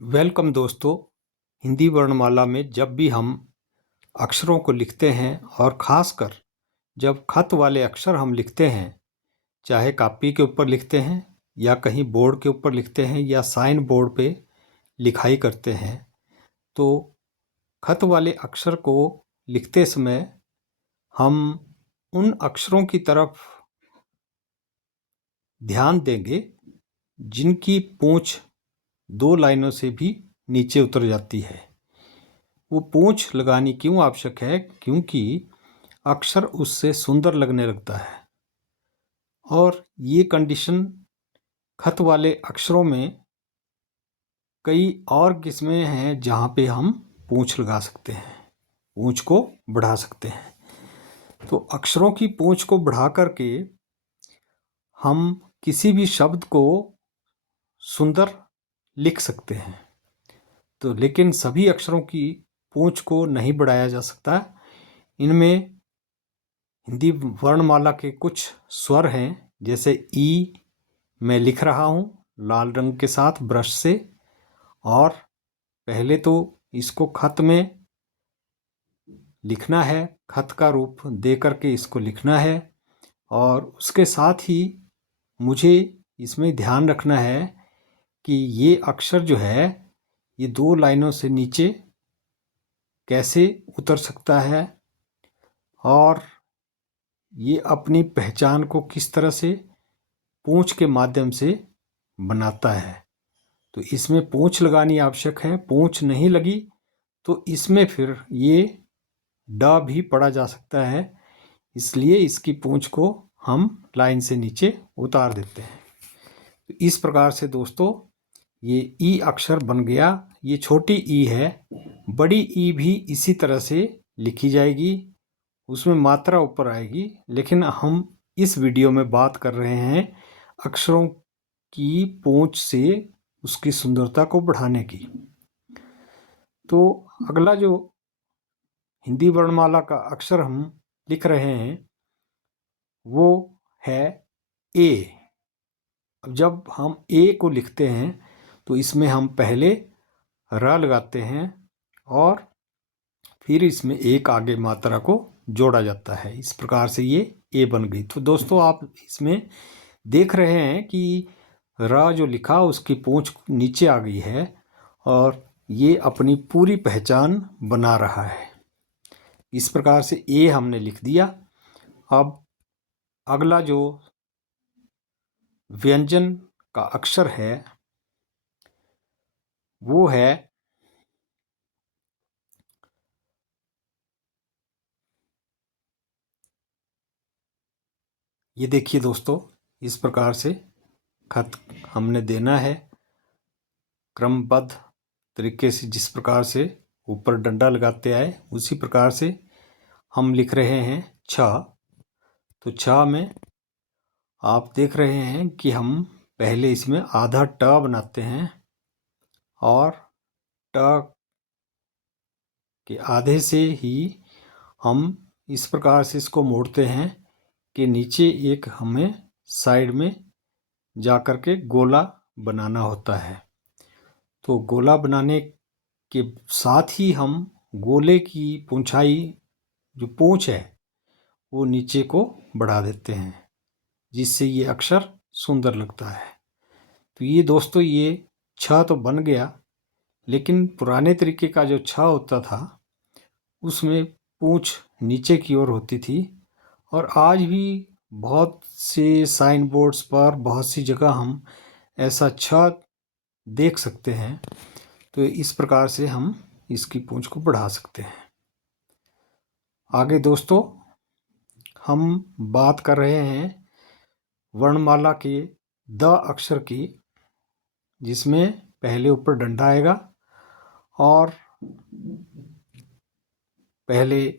Welcome दोस्तों। हिंदी वर्णमाला में जब भी हम अक्षरों को लिखते हैं और ख़ासकर जब खत वाले अक्षर हम लिखते हैं, चाहे कॉपी के ऊपर लिखते हैं या कहीं बोर्ड के ऊपर लिखते हैं या साइन बोर्ड पे लिखाई करते हैं, तो खत वाले अक्षर को लिखते समय हम उन अक्षरों की तरफ ध्यान देंगे जिनकी पूंछ 2 लाइनों से भी नीचे उतर जाती है। वो पूंछ लगानी क्यों आवश्यक है? क्योंकि अक्षर उससे सुंदर लगने लगता है। और ये कंडीशन खत वाले अक्षरों में कई और किस्में हैं जहाँ पे हम पूंछ लगा सकते हैं, पूंछ को बढ़ा सकते हैं। तो अक्षरों की पूंछ को बढ़ा करके हम किसी भी शब्द को सुंदर लिख सकते हैं। तो लेकिन सभी अक्षरों की पूंछ को नहीं बढ़ाया जा सकता। इनमें हिंदी वर्णमाला के कुछ स्वर हैं, जैसे ई मैं लिख रहा हूँ लाल रंग के साथ ब्रश से, और पहले तो इसको खत में लिखना है, खत का रूप दे करके इसको लिखना है। और उसके साथ ही मुझे इसमें ध्यान रखना है कि ये अक्षर जो है ये 2 लाइनों से नीचे कैसे उतर सकता है और ये अपनी पहचान को किस तरह से पूंछ के माध्यम से बनाता है। तो इसमें पूंछ लगानी आवश्यक है। पूंछ नहीं लगी तो इसमें फिर ये ड भी पढ़ा जा सकता है, इसलिए इसकी पूंछ को हम लाइन से नीचे उतार देते हैं। तो इस प्रकार से दोस्तों ये ई अक्षर बन गया। ये छोटी ई है, बड़ी ई भी इसी तरह से लिखी जाएगी, उसमें मात्रा ऊपर आएगी। लेकिन हम इस वीडियो में बात कर रहे हैं अक्षरों की पूंछ से उसकी सुंदरता को बढ़ाने की। तो अगला जो हिंदी वर्णमाला का अक्षर हम लिख रहे हैं वो है ए। अब जब हम ए को लिखते हैं तो इसमें हम पहले र लगाते हैं और फिर इसमें एक आगे मात्रा को जोड़ा जाता है। इस प्रकार से ये ए बन गई। तो दोस्तों आप इसमें देख रहे हैं कि र जो लिखा उसकी पूंछ नीचे आ गई है और ये अपनी पूरी पहचान बना रहा है। इस प्रकार से ए हमने लिख दिया। अब अगला जो व्यंजन का अक्षर है वो है ये। देखिए दोस्तों, इस प्रकार से खत हमने देना है क्रमबद्ध तरीके से। जिस प्रकार से ऊपर डंडा लगाते आए उसी प्रकार से हम लिख रहे हैं छ। तो छ में आप देख रहे हैं कि हम पहले इसमें आधा ट बनाते हैं और ट के आधे से ही हम इस प्रकार से इसको मोड़ते हैं कि नीचे एक हमें साइड में जा कर के गोला बनाना होता है। तो गोला बनाने के साथ ही हम गोले की पूंछाई जो पूंछ है वो नीचे को बढ़ा देते हैं, जिससे ये अक्षर सुंदर लगता है। तो ये दोस्तों ये छ तो बन गया, लेकिन पुराने तरीके का जो छ होता था उसमें पूंछ नीचे की ओर होती थी। और आज भी बहुत से साइन बोर्ड्स पर बहुत सी जगह हम ऐसा छ देख सकते हैं। तो इस प्रकार से हम इसकी पूंछ को बढ़ा सकते हैं। आगे दोस्तों हम बात कर रहे हैं वर्णमाला के द अक्षर की, जिसमें पहले ऊपर डंडा आएगा और पहले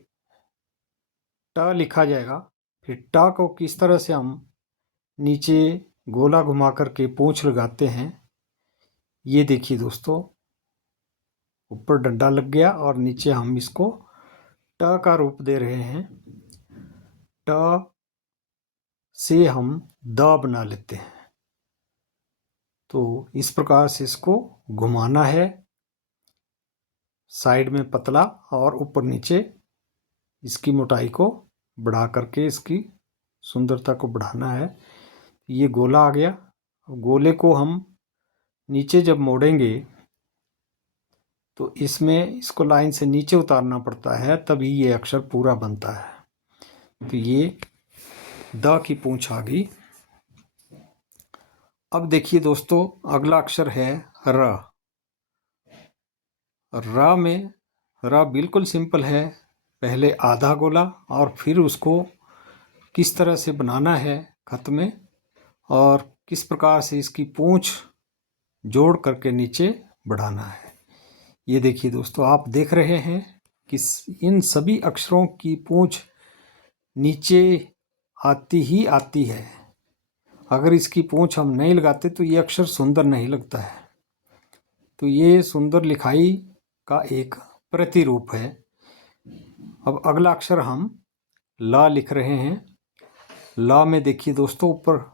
ट लिखा जाएगा। फिर ट को किस तरह से हम नीचे गोला घुमा करके पूंछ लगाते हैं, ये देखिए दोस्तों। ऊपर डंडा लग गया और नीचे हम इसको ट का रूप दे रहे हैं। ट से हम द बना लेते हैं। तो इस प्रकार से इसको घुमाना है, साइड में पतला और ऊपर नीचे इसकी मोटाई को बढ़ा करके इसकी सुंदरता को बढ़ाना है। ये गोला आ गया। गोले को हम नीचे जब मोड़ेंगे तो इसमें इसको लाइन से नीचे उतारना पड़ता है, तभी ये अक्षर पूरा बनता है। तो ये द की पूंछ आ गई। अब देखिए दोस्तों, अगला अक्षर है र। र में र बिल्कुल सिंपल है। पहले आधा गोला और फिर उसको किस तरह से बनाना है खत में और किस प्रकार से इसकी पूंछ जोड़ करके नीचे बढ़ाना है। ये देखिए दोस्तों, आप देख रहे हैं कि इन सभी अक्षरों की पूंछ नीचे आती ही आती है। अगर इसकी पूंछ हम नहीं लगाते तो ये अक्षर सुंदर नहीं लगता है। तो ये सुंदर लिखाई का एक प्रतिरूप है। अब अगला अक्षर हम ला लिख रहे हैं। ला में देखिए दोस्तों, ऊपर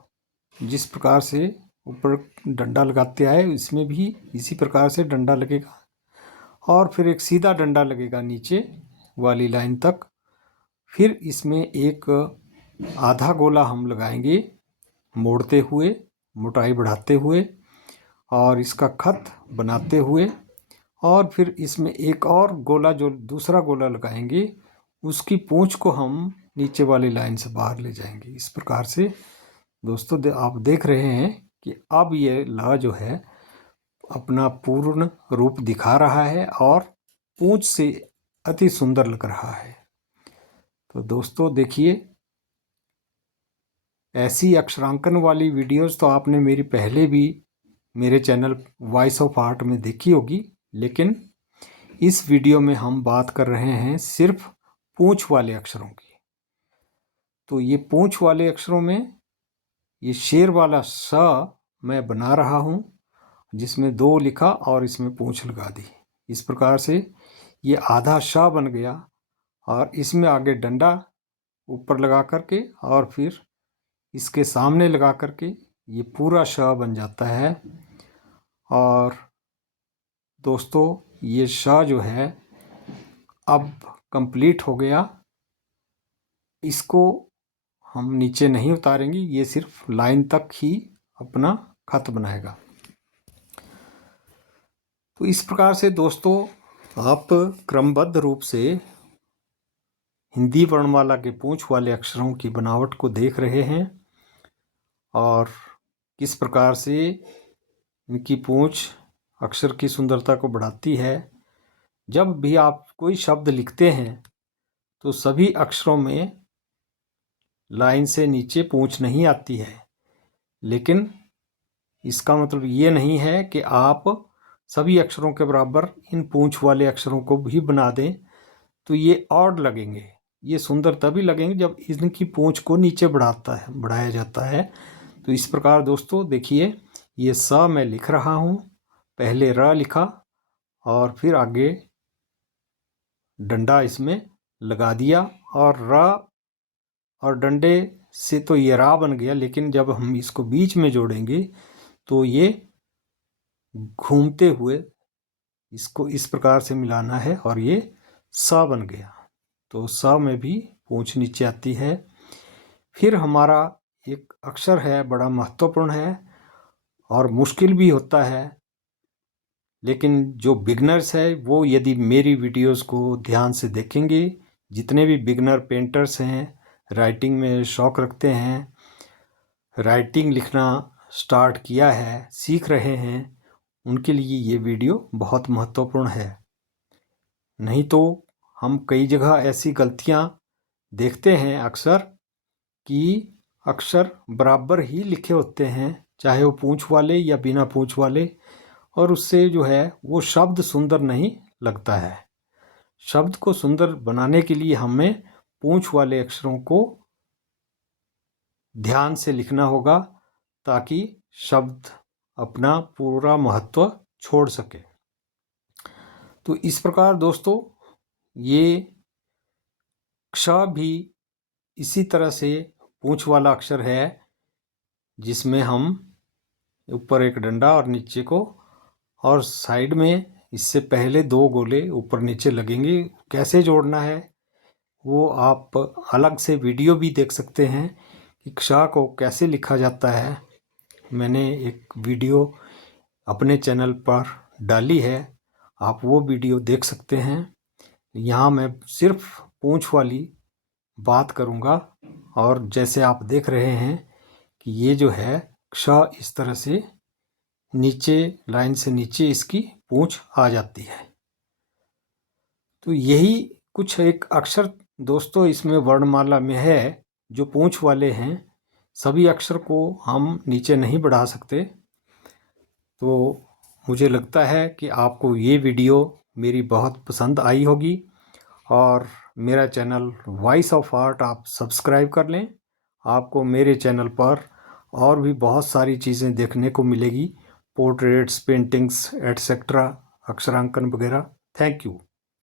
जिस प्रकार से ऊपर डंडा लगाते आए, इसमें भी इसी प्रकार से डंडा लगेगा और फिर एक सीधा डंडा लगेगा नीचे वाली लाइन तक। फिर इसमें एक आधा गोला हम लगाएंगे मोड़ते हुए, मोटाई बढ़ाते हुए और इसका खत बनाते हुए, और फिर इसमें एक और गोला जो दूसरा गोला लगाएंगे उसकी पूंछ को हम नीचे वाली लाइन से बाहर ले जाएंगे। इस प्रकार से दोस्तों आप देख रहे हैं कि अब ये ला जो है अपना पूर्ण रूप दिखा रहा है और पूंछ से अति सुंदर लग रहा है। तो दोस्तों देखिए, ऐसी अक्षरांकन वाली वीडियोस तो आपने मेरी पहले भी मेरे चैनल वॉइस ऑफ आर्ट में देखी होगी, लेकिन इस वीडियो में हम बात कर रहे हैं सिर्फ पूंछ वाले अक्षरों की। तो ये पूंछ वाले अक्षरों में ये शेर वाला स मैं बना रहा हूँ, जिसमें 2 लिखा और इसमें पूंछ लगा दी। इस प्रकार से ये आधा श बन गया और इसमें आगे डंडा ऊपर लगा करके और फिर इसके सामने लगा करके ये पूरा श बन जाता है। और दोस्तों ये श जो है अब कंप्लीट हो गया। इसको हम नीचे नहीं उतारेंगे, ये सिर्फ लाइन तक ही अपना खत बनाएगा। तो इस प्रकार से दोस्तों आप क्रमबद्ध रूप से हिंदी वर्णमाला के पूंछ वाले अक्षरों की बनावट को देख रहे हैं और किस प्रकार से इनकी पूंछ अक्षर की सुंदरता को बढ़ाती है। जब भी आप कोई शब्द लिखते हैं तो सभी अक्षरों में लाइन से नीचे पूंछ नहीं आती है, लेकिन इसका मतलब ये नहीं है कि आप सभी अक्षरों के बराबर इन पूंछ वाले अक्षरों को भी बना दें तो ये ऑड लगेंगे। ये सुंदर तभी लगेंगे जब इनकी पूंछ को नीचे बढ़ाया जाता है। तो इस प्रकार दोस्तों देखिए, ये स मैं लिख रहा हूँ, पहले र लिखा और फिर आगे डंडा इसमें लगा दिया और र और डंडे से तो ये रा बन गया, लेकिन जब हम इसको बीच में जोड़ेंगे तो ये घूमते हुए इसको इस प्रकार से मिलाना है और ये स बन गया। तो स में भी पूंछ नीचे आती है। फिर हमारा एक अक्षर है, बड़ा महत्वपूर्ण है और मुश्किल भी होता है, लेकिन जो बिगनर्स है वो यदि मेरी वीडियोस को ध्यान से देखेंगे, जितने भी बिगनर पेंटर्स हैं, राइटिंग में शौक़ रखते हैं, राइटिंग लिखना स्टार्ट किया है, सीख रहे हैं, उनके लिए ये वीडियो बहुत महत्वपूर्ण है। नहीं तो हम कई जगह ऐसी गलतियां देखते हैं अक्सर कि अक्षर बराबर ही लिखे होते हैं, चाहे वो पूंछ वाले या बिना पूंछ वाले, और उससे जो है वो शब्द सुंदर नहीं लगता है। शब्द को सुंदर बनाने के लिए हमें पूंछ वाले अक्षरों को ध्यान से लिखना होगा ताकि शब्द अपना पूरा महत्व छोड़ सके। तो इस प्रकार दोस्तों ये क्ष भी इसी तरह से पूंछ वाला अक्षर है, जिसमें हम ऊपर एक डंडा और नीचे को, और साइड में इससे पहले 2 गोले ऊपर नीचे लगेंगे। कैसे जोड़ना है वो आप अलग से वीडियो भी देख सकते हैं कि क्ष को कैसे लिखा जाता है। मैंने एक वीडियो अपने चैनल पर डाली है, आप वो वीडियो देख सकते हैं। यहाँ मैं सिर्फ पूंछ वाली बात करूँगा, और जैसे आप देख रहे हैं कि ये जो है क्ष इस तरह से नीचे लाइन से नीचे इसकी पूंछ आ जाती है। तो यही कुछ एक अक्षर दोस्तों इसमें वर्णमाला में है जो पूंछ वाले हैं। सभी अक्षर को हम नीचे नहीं बढ़ा सकते। तो मुझे लगता है कि आपको ये वीडियो मेरी बहुत पसंद आई होगी, और मेरा चैनल वॉइस ऑफ आर्ट आप सब्सक्राइब कर लें। आपको मेरे चैनल पर और भी बहुत सारी चीज़ें देखने को मिलेगी, पोर्ट्रेट्स, पेंटिंग्स एट्सेट्रा, अक्षरांकन वगैरह। Thank you.